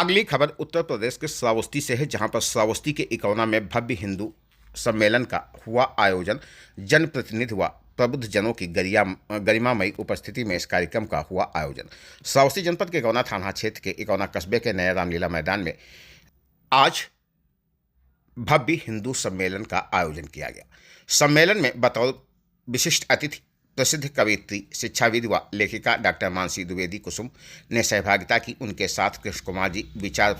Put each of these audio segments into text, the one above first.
अगली खबर उत्तर प्रदेश के श्रावस्ती से है, जहां पर श्रावस्ती के इकौना में भव्य हिंदू सम्मेलन का हुआ आयोजन। जनप्रतिनिधि व प्रबुद्ध जनों की गरिमामयी उपस्थिति में इस कार्यक्रम का हुआ आयोजन। श्रावस्ती जनपद के इकौना थाना क्षेत्र के इकौना कस्बे के नया रामलीला मैदान में आज भव्य हिंदू सम्मेलन का आयोजन किया गया। सम्मेलन में बतौर विशिष्ट अतिथि प्रसिद्ध कवयित्री, शिक्षाविद व लेखिका डॉक्टर मानसी द्विवेदी कुसुम ने सहभागिता की। उनके साथ कृष्ण कुमार जी, विचार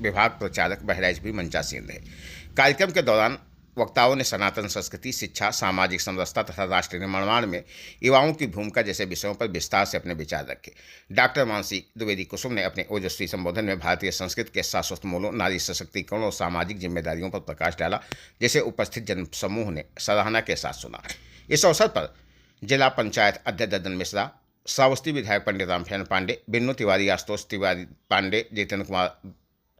विभाग प्रचारक बहराइच भी मंचासीन रहे। कार्यक्रम के दौरान वक्ताओं ने सनातन संस्कृति, शिक्षा, सामाजिक समरसता तथा राष्ट्र निर्माण में युवाओं की भूमिका जैसे विषयों पर विस्तार से अपने विचार रखे। डॉक्टर मानसी द्विवेदी कुसुम ने अपने ओजस्वी संबोधन में भारतीय संस्कृति के शाश्वत मूल्यों, नारी सशक्तिकरण और सामाजिक जिम्मेदारियों पर प्रकाश डाला, जिसे उपस्थित जनसमूह ने सराहना के साथ सुना। इस अवसर पर जिला पंचायत अध्यक्ष ददन मिश्रा, श्रावस्ती विधायक पंडित रामफेन पांडे, बिन्नू तिवारी, आशुतोष तिवारी पांडे, जितेंद्र कुमार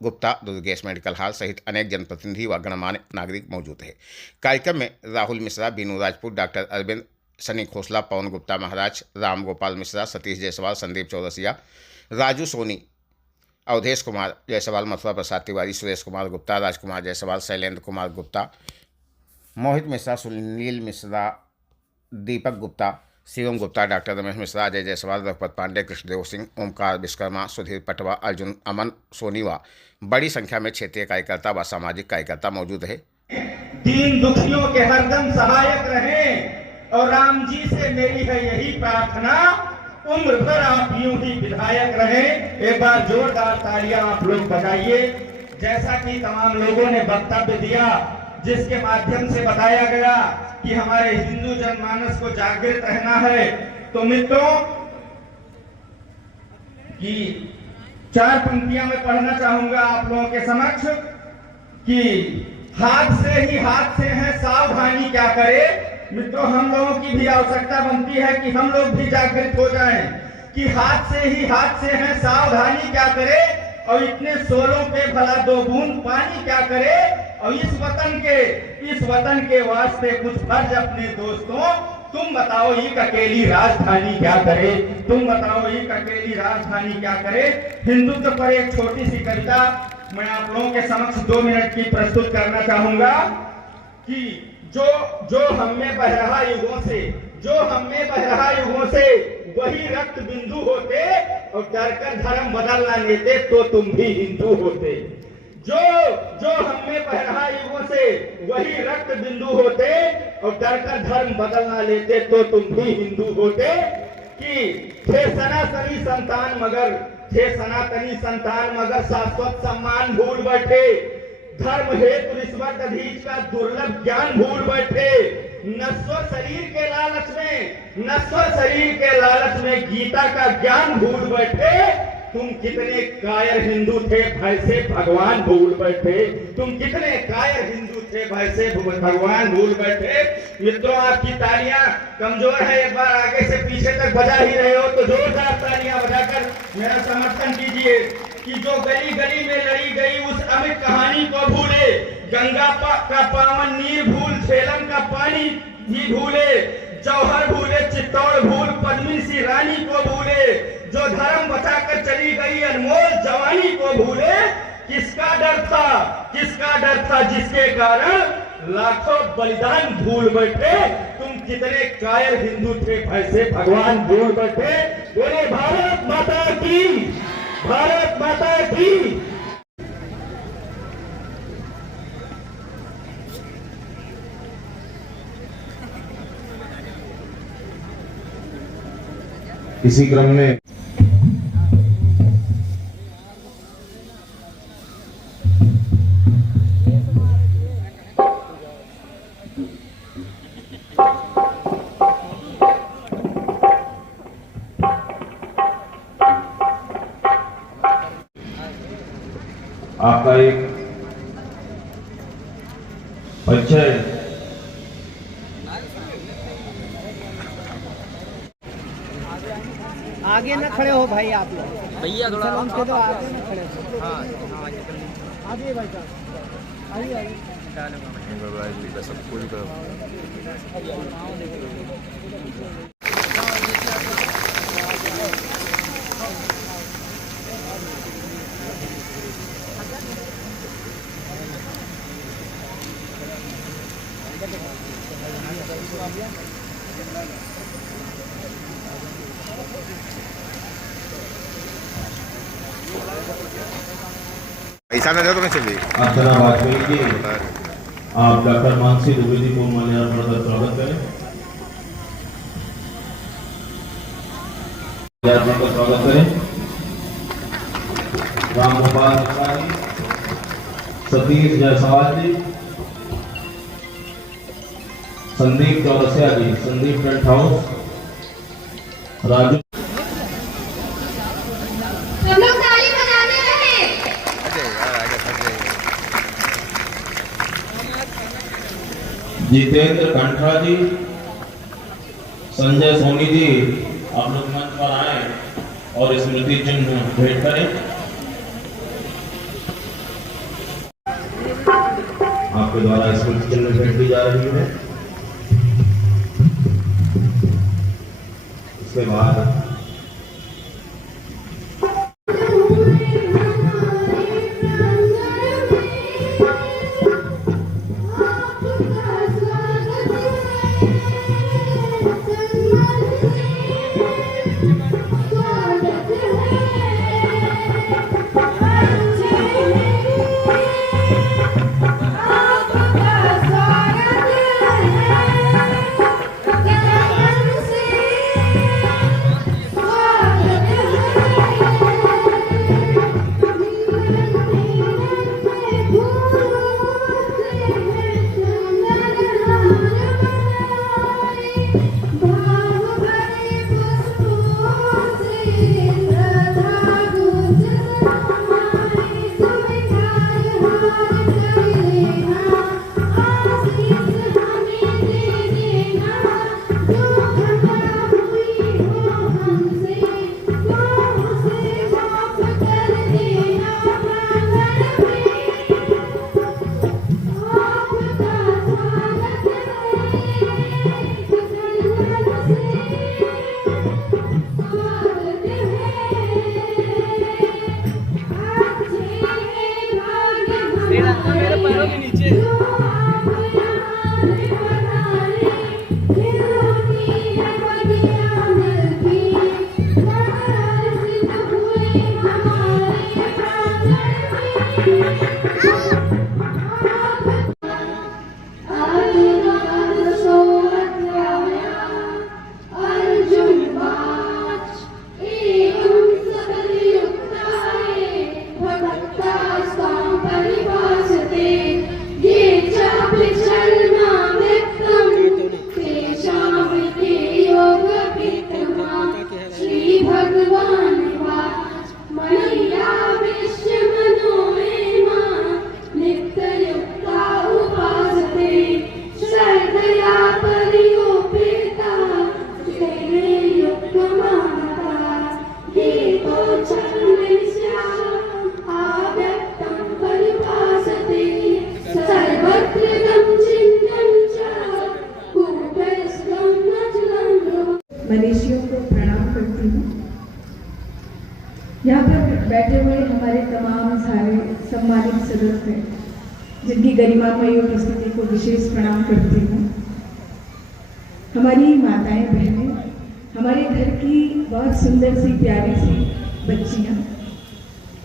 गुप्ता, दुर्गेश मेडिकल हॉल सहित अनेक जनप्रतिनिधि व गणमान्य नागरिक मौजूद हैं। कार्यक्रम में राहुल मिश्रा, बीनू राजपूत, डॉक्टर अरविंद, सनी खोसला, पवन गुप्ता महाराज, राम गोपाल मिश्रा, सतीश जायसवाल, संदीप चौरसिया, राजू सोनी, अवधेश कुमार जायसवाल, मथुरा प्रसाद तिवारी, सुरेश कुमार गुप्ता, राजकुमार जायसवाल, शैलेंद्र कुमार गुप्ता, मोहित मिश्रा, सुनील मिश्रा, दीपक गुप्ता, शिवम गुप्ता, डॉक्टर रमेश मिश्रा, अजय जायसवाल, रघुपत पांडे, कृष्णदेव सिंह, ओमकार विश्वकर्मा, सुधीर पटवा, अर्जुन, अमन सोनी व बड़ी संख्या में क्षेत्रीय कार्यकर्ता व सामाजिक कार्यकर्ता मौजूद रहे। दीन दुखियों के हरदम सहायक रहें और राम जी से मेरी है यही प्रार्थना, उम्र भर आप यूं ही विधायक रहें। एक बार जोरदार तालियां आप लोग बजाइए। जैसा कि तमाम लोगों ने वक्तव्य दिया, जिसके माध्यम से बताया गया कि हमारे हिंदू जनमानस को जागृत रहना है, तो मित्रों कि 4 पंक्तियां मैं पढ़ना चाहूंगा आप लोगों के समक्ष कि हाथ से है सावधानी क्या करे। मित्रों, हम लोगों की भी आवश्यकता बनती है कि हम लोग भी जागृत हो जाएं कि हाथ से है सावधानी क्या करे, और इतने सोलों पे भला 2 बूंद पानी क्या करे। और इस वतन के वास्ते कुछ फर्ज अपने दोस्तों, तुम बताओ ये अकेली राजधानी क्या करे, तुम बताओ ये अकेली राजधानी क्या करे। हिंदुत्व पर एक छोटी सी कविता मैं आप लोगों के समक्ष 2 मिनट की प्रस्तुत करना चाहूंगा कि जो हम में बह रहा युगों से वही रक्त बिंदु होते, और डरकर धर्म बदल ना लेते तो तुम भी हिंदू होते। जो हम में बह रहा युगों से वही रक्त बिंदु होते, और डरकर धर्म बदल ना लेते तो तुम भी हिंदू होते। कि थे सनातनी संतान मगर शाश्वत सम्मान भूल बैठे, धर्म हेतु रिश्वत अधीज का दुर्लभ ज्ञान भूल बैठे। नश्वर शरीर के लालच में गीता का ज्ञान भूल बैठे। तुम कितने कायर हिंदू थे भय से भगवान भूल बैठे, तुम कितने कायर हिंदू थे भय से भगवान भूल बैठे। मित्रों, आपकी तालियां कमजोर है, एक बार आगे से पीछे तक बजा ही रहे हो तो जोरदार तालियां बजाकर मेरा समर्थन कीजिए। कि जो गली गली में लड़ी गई उस अमित कहानी को भूले, गंगा का पावन नीर भूल, झेलम का पानी भी भूले, जौहर भूले, चित्तौड़ भूल, पद्मिनी सी रानी को भूले, जो धर्म बचाकर चली गई अनमोल जवानी को भूले। किसका डर था जिसके कारण लाखों बलिदान भूल बैठे। तुम कितने कायर हिंदू थे भय से भगवान भूल बैठे। बोले भारत माता की, भारत माता की। इसी क्रम में आपका एक परिचय आगे ना खड़े हो भाई आप लोग, भैया थोड़ा उनके तो आगे ना खड़े हो। हाँ आगे भाई साहब, आइए ऐसा नहीं तो मैं चलिए अर्चना वाजपेयी जी, आप डॉक्टर मानसी द्विवेदी को माल्यार्पण स्वागत करें। माल्यार्पण का स्वागत करें। राम गोपाल मिश्रा जी, सतीश जायसवाल जी, संदीप चौरसिया जी, संदीप टेंट हाउस, राजू हम लोग ताली बजाते रहे। अजय यार आगे फट गए। जितेंद्र कंठा जी, संजय सोनी जी, आप लोग मंच पर आए और स्मृति चिन्ह भेंट करें। आपके द्वारा स्मृति चिन्ह भेंट की जा रही है। उसके बाद मेरे पैरों के नीचे मनीषियों को प्रणाम करती हूँ। यहाँ पर बैठे हुए हमारे तमाम सारे सम्मानित सदस्य हैं, जिनकी गरिमामयी उपस्थिति को विशेष प्रणाम करती हूँ। हमारी माताएं बहनें, हमारे घर की बहुत सुंदर सी प्यारी सी बच्चियाँ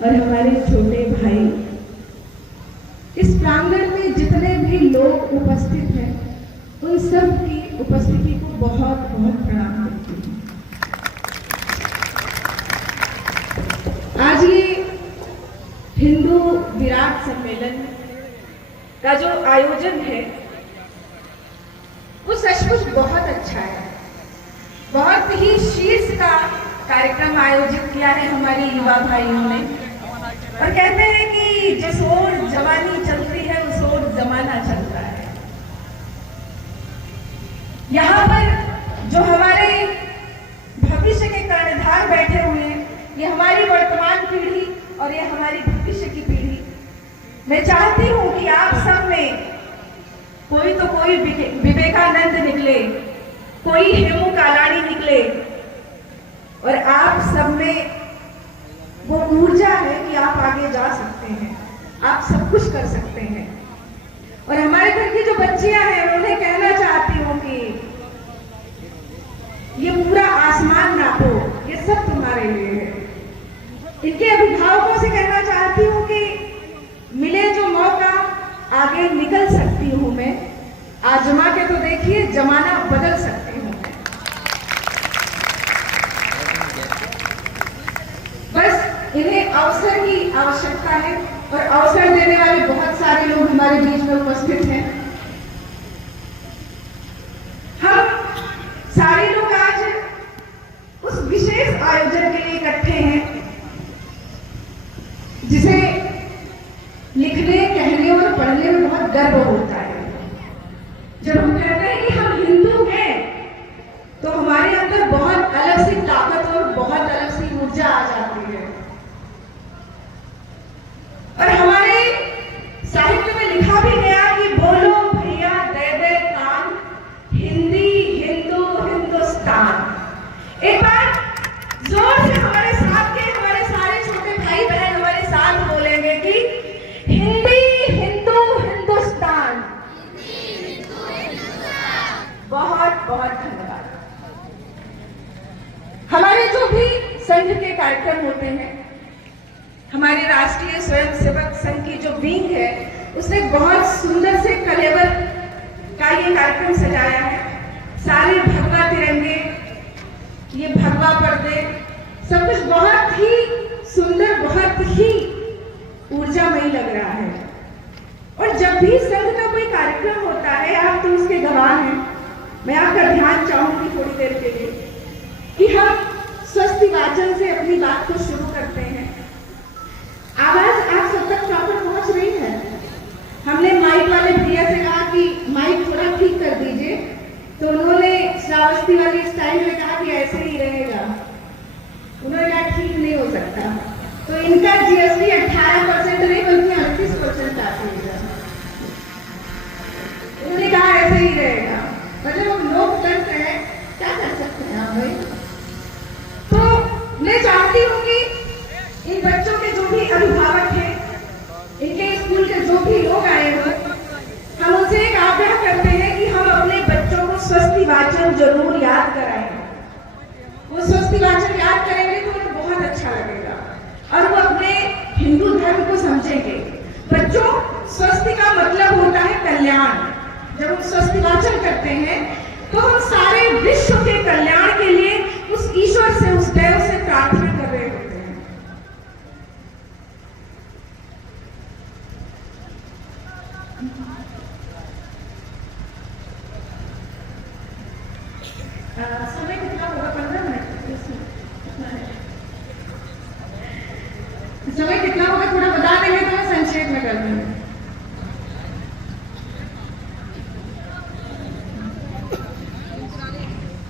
और हमारे छोटे भाई, इस प्रांगण में जितने भी लोग उपस्थित हैं, उन सब की उपस्थिति को बहुत बहुत प्रणाम करती हूँ। आज ये हिंदू विराट सम्मेलन का जो आयोजन है वो सचमुच बहुत अच्छा है। बहुत ही शीर्ष का कार्यक्रम आयोजित किया है हमारे युवा भाइयों ने, और कहते हैं कि जिस ओर जवानी चलती है उस ओर जमाना चलता है। यहाँ पर जो हमारे भविष्य के कर्णधार बैठे हुए हैं, ये हमारी वर्तमान पीढ़ी और ये हमारी भविष्य की पीढ़ी। मैं चाहती हूँ कि आप सब में कोई तो कोई विवेकानंद निकले, कोई हेमू कालाणी निकले, और आप सब में वो ऊर्जा है कि आप आगे जा सकते हैं, आप सब कुछ कर सकते हैं। और हमारे घर की जो बच्चियां हैं, उन्हें कहना चाहती हूँ कि ये पूरा आसमान नापो, ये सब तुम्हारे लिए है। इनके अभिभावकों से कहना चाहती हूँ कि मिले जो मौका आगे निकल सकती हूँ मैं, आजमा के तो देखिए, जमाना बदल सकती हूँ मैं। बस इन्हें अवसर की आवश्यकता है और अवसर देने वाले बहुत सारे लोग हमारे बीच में उपस्थित हैं। हम सारे लोग आज उस विशेष आयोजन के लिए इकट्ठे हैं जिसे लिखने, कहने और पढ़ने में बहुत गर्व होता है। जब हम कहते हैं कि हम हिंदू हैं तो हमारे अंदर बहुत अलग सी ताकत और बहुत अलग सी ऊर्जा आ जाती है। और हमारे साहित्य में लिखा भी गया कि बोलो भैया दे दे कान, हिंदी हिंदू हिंदुस्तान। एक बार जोर से हमारे साथ के हमारे सारे छोटे भाई बहन हमारे साथ बोलेंगे कि हिंदी हिंदू हिंदुस्तान। बहुत बहुत धन्यवाद। हमारे जो भी संघ के कार्यक्रम होते हैं, हमारे राष्ट्रीय स्वयंसेवक संघ की जो विंग है उसने बहुत सुंदर से कलेवर का ये कार्यक्रम सजाया है। सारे भगवा तिरंगे, ये भगवा पर्दे, सब कुछ बहुत ही सुंदर, बहुत ही ऊर्जामयी लग रहा है। और जब भी संघ का कोई कार्यक्रम होता है, आप तो उसके गवाह हैं, मैं आपका ध्यान चाहूंगी थोड़ी देर के लिए कि हम स्वस्ति वाचन से अपनी बात को शुरू करते हैं। आवाज आप सब तक प्रॉपर पहुंच रही है? हमने माइक वाले भैया से कहा कि माइक थोड़ा ठीक कर दीजिए, तो उन्होंने श्रावस्ती वाली स्टाइल में कहा कि ऐसे ही रहेगा। उन्होंने कहा ठीक नहीं हो सकता, तो इनका जीएसटी 18% नहीं बल्कि 38% आती है। उन्होंने कहा ऐसे ही रहेगा, मतलब हम लोकतंत्र है, क्या कर सकते हैं आप भाई। तो मैं चाहती हूँ कि इन बच्चों के जो भी अभिभावक हैं, इनके स्कूल के जो भी लोग आए हो, हम उनसे एक आग्रह करते हैं कि हम अपने बच्चों को स्वस्ति वाचन जरूर याद कराएं। वो स्वस्ति वाचन याद करेंगे तो उन्हें बहुत अच्छा लगेगा और वो अपने हिंदू धर्म को समझेंगे। बच्चों, स्वस्ति का मतलब होता है कल्याण। जब हम स्वस्ति वाचन करते हैं तो हम सारे विश्व के कल्याण के लिए उस ईश्वर से, उस देव से प्रार्थना कर रहे होते हैं। समय कितना होगा? 15 मिनट। समय कितना होगा थोड़ा बता देंगे तो मैं संक्षेप में कर दूंगी।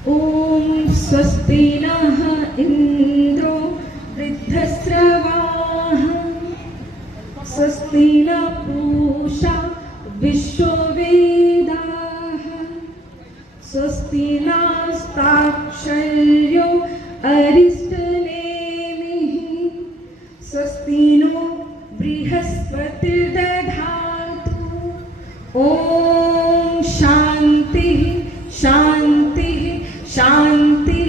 ओम स्वस्ति नः इंद्रो वृद्धस्रवाः, स्वस्ति न पूषा विश्ववेदाः, स्वस्ति नस्ताक्षर्यो अरिष्टनेमिः, स्वस्ति नो बृहस्पतिर्दधातु। ओम शांति शांति शांति।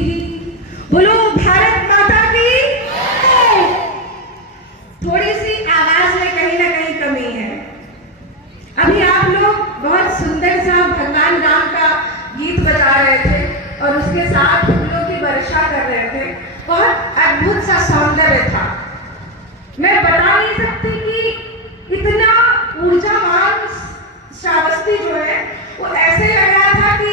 बोलो भारत माता की। थोड़ी सी आवाज में कहीं ना कहीं कमी है। अभी आप लोग बहुत सुंदर सा भगवान राम का गीत बजा रहे थे और उसके साथ फूलों की वर्षा कर रहे थे। बहुत अद्भुत सा सौंदर्य था। मैं बता नहीं सकती कि इतना ऊर्जावान श्रावस्ती जो है वो ऐसे लग रहा था कि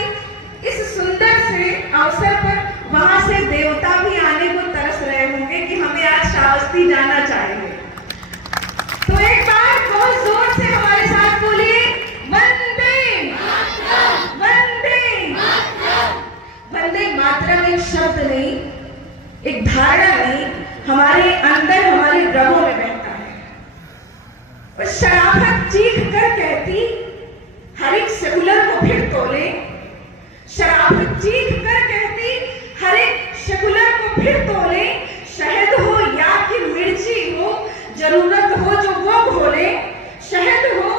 इस सुंदर से अवसर पर वहां से देवता भी आने को तरस रहे होंगे कि हमें आज श्रावस्ती जाना चाहिए। तो एक बार बहुत जोर से हमारे साथ बोलिए, वंदे वंदे वंदे मातरम। एक शब्द नहीं, एक धारणा नहीं, हमारे अंदर, हमारे रगों में बहता है। और शराफत चीख कर कहती, हर एक सेकुलर को फिर तोले। शराफत चीख कर कहती, हर एक सेकुलर को फिर तोले। शहद हो या कि मिर्ची हो, जरूरत हो जो वो घोले। शहद हो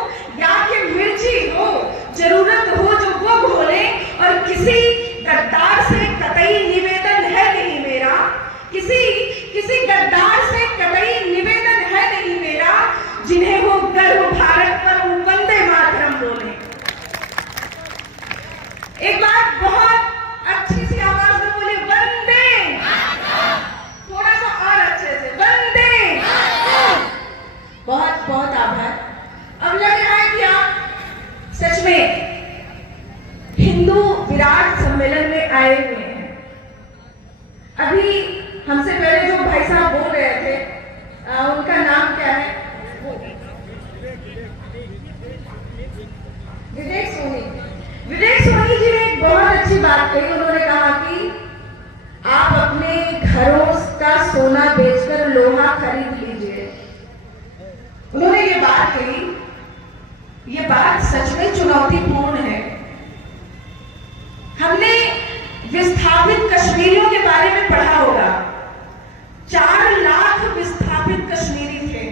या कि मिर्ची हो, जरूरत हो जो वो घोले। और किसी गद्दार से कतई हमसे पहले जो भाई साहब बोल रहे थे, उनका नाम क्या है? विवेक सोनी। विवेक सोनी जी ने एक बहुत अच्छी बात कही। उन्होंने कहा कि आप अपने घरों का सोना बेचकर लोहा खरीद लीजिए। उन्होंने ये बात कही। ये बात सच में चुनौतीपूर्ण है। हमने विस्थापित कश्मीरियों के बारे में पढ़ा होगा। 4 लाख विस्थापित कश्मीरी थे।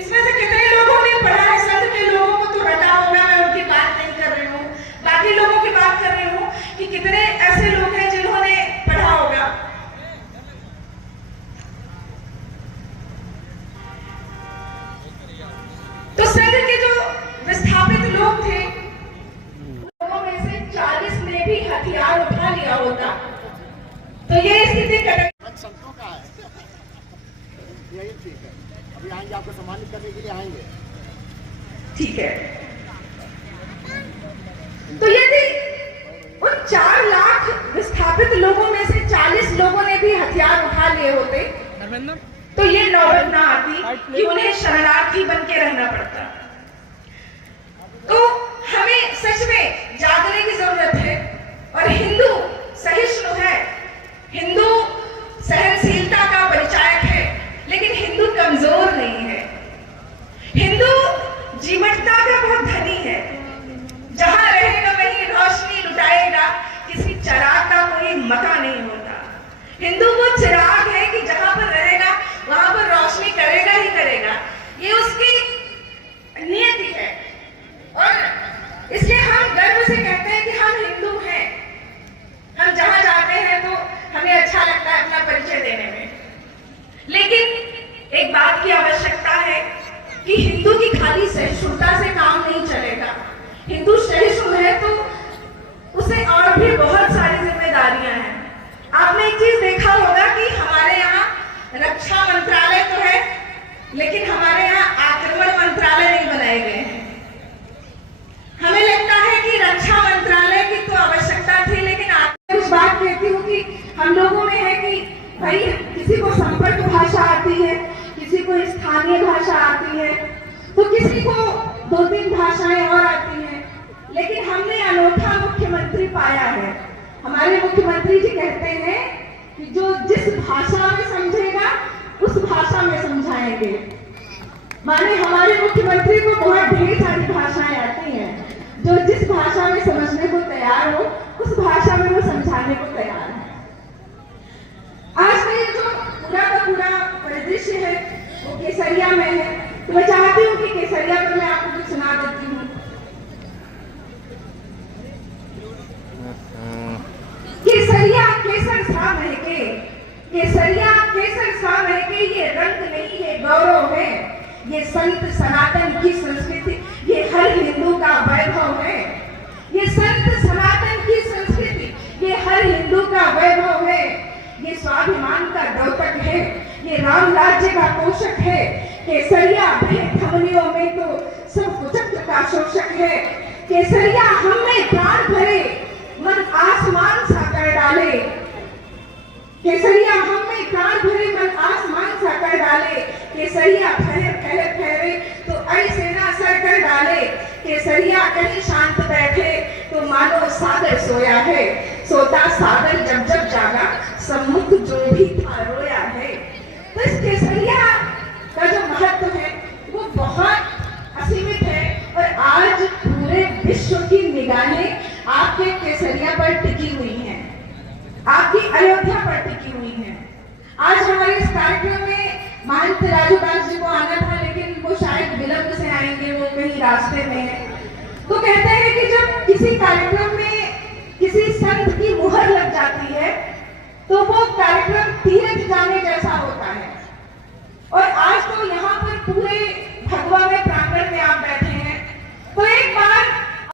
इसमें से कितने लोगों ने पढ़ा है? संघ के लोगों को तो रटा होगा, मैं उनकी बात नहीं कर रही हूँ, बाकी लोगों की बात कर रही हूँ कि कितने ऐसे लोग हैं जिन्होंने पढ़ा होगा। तो संघ के जो विस्थापित लोग थे, लोगों में से 40 ने भी हथियार उठा लिया होता तो ये स्थिति संतों का है। यही ठीक है। अभी आएंगे, आपको सम्मानित करने के लिए आएंगे। ठीक है। तो यदि उन 4 लाख विस्थापित लोगों में से 40 लोगों ने भी हथियार उठा लिए होते तो ये नौबत ना आती कि उन्हें शरणार्थी बन के रहना पड़ता। तो हमें सच में जागने की जरूरत है। और हिंदू सहिष्णु है, हिंदू सहनशीलता का परिचायक है, लेकिन हिंदू कमजोर नहीं है। हिंदू जीवटता का बहुत धनी है। जहां रहेगा वहीं रोशनी लुटाएगा, किसी चिराग का कोई मता नहीं होता। हिंदू वो चिराग है कि जहां पर रहेगा वहां पर रोशनी करेगा ही करेगा। ये उसकी नियति है। और इसलिए हम गर्व से कहते हैं कि हम हिंदू हैं। हम जहां जाते हैं तो हमें अच्छा लगता है अपना परिचय देने में। लेकिन एक बात की आवश्यकता है कि हिंदू की खाली सहिष्णुता से काम नहीं चलेगा। हिंदू सहिष्णु है तो उसे और भी बहुत सारी जिम्मेदारियां हैं। आपने एक चीज देखा होगा कि हमारे यहाँ रक्षा मंत्रालय तो है, लेकिन हमारे यहाँ आक्रमण मंत्रालय नहीं बनाए गए हैं। हमें लगता है कि रक्षा मंत्रालय की तो आवश्यकता थी, लेकिन आपने कुछ बात कहती हूँ कि हम लोगों में है कि भाई किसी को संपर्क भाषा आती है, किसी को स्थानीय भाषा आती है, तो किसी को 2-3 भाषाएं और आती हैं। लेकिन हमने अनोखा मुख्यमंत्री पाया है। हमारे मुख्यमंत्री जी कहते हैं कि जो जिस भाषा में समझेगा उस भाषा में समझाएंगे। माने हमारे मुख्यमंत्री को बहुत ढेर सारी भाषाएं आती हैं। जो जिस भाषा में समझने को तैयार हो उस भाषा में वो समझाने को तैयार है। आज का ये जो पूरा का पूरा परिदृश्य है वो केसरिया में है। तो मैं चाहती हूँ कि केसरिया पर मैं आपको कुछ सुना देती हूँ। केसरिया केसर सा महके, केसरिया केसर सा महके, ये रंग नहीं ये गौरव है। ये संत सनातन की संस्कृति, ये हर हिंदू का वैभव है। ये संत सनातन की संस्कृति, ये हर हिंदू का वैभव है। ये स्वाभिमान का द्योतक है, ये राम राज्य का पोषक है। केसरिया धमनियों में तो सब कुचक्र का शोषक है। केसरिया हम में प्राण भरे, मन आसमान सा कर डाले। केसरिया हम में प्राण भरे, मन आसमान सा कर डाले। केसरिया ठहरे तो ऐसे ना सर कर डाले। केसरिया कहीं शांत बैठे तो मानो सागर सोया है। सोता सागर जब जब जागा, सम्मुख जो भी था रोया है। तो इस केसरिया का जो महत्व है वो बहुत असीमित है। और आज पूरे विश्व की निगाहें आपके केसरिया पर टिकी हुई हैं, आपकी अयोध्या पर टिकी हुई हैं। आज हमारे इस कार्यक्रम में महंत राजू दास जी को आना था, लेकिन वो शायद विलंब से आएंगे, वो कहीं रास्ते में है। तो कहते हैं कि जब किसी कार्यक्रम में किसी संत की मुहर लग जाती है तो वो कार्यक्रम तीर्थ जाने जैसा होता है।